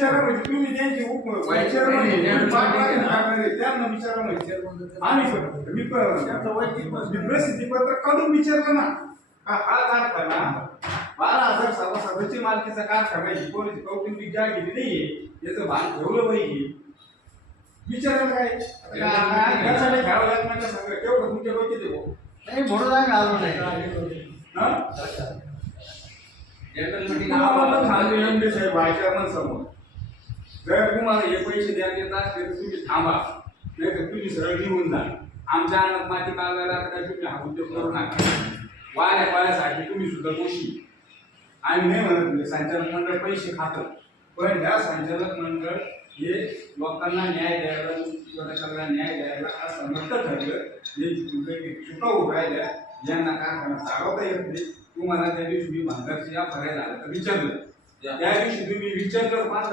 विचारा म्हणजे तुम्ही त्यांची त्यांना विचारा म्हणजे. आम्ही पण- मी प्रसिद्धी पत्रक काढून विचारलं ना. हा हा कारखाना बारा हजार सभासदाची मालकीचा कारखाना आहे. कोणाची कौटुंबिक जागिरी नाहीये. याचं भान ठेवलं पाहिजे विचारायला काय? घरसाठी खेळावं लागत नाही का सगळं तेवढं तुमच्या डोक्यात भाऊ. नाही म्हणून आम्ही आलो नाही हा? साहेब समोर जर तुम्हाला हे पैसे असले तर तुम्ही थांबा. नाही तर तुम्ही सरळ निघून जा. आमच्या अन्नात माती आता काय तुम्ही हा उद्योग करू नका. वाऱ्या पायासाठी तुम्ही सुद्धा दोषी. आम्ही नाही म्हणत नाही, संचालक मंडळ पैसे खातं. पण ह्या संचालक मंडळ हे लोकांना न्याय द्यायला प्रशासनाला न्याय द्यायला असं नसतं ठरलं. हे चुका उभं राहिल्या यांना काय चालवता येत नाही. तुम्हाला त्या दिवशी मी भांगारची या फरायला आलं तर विचारलं. त्या दिवशी तुम्ही विचारलं पाच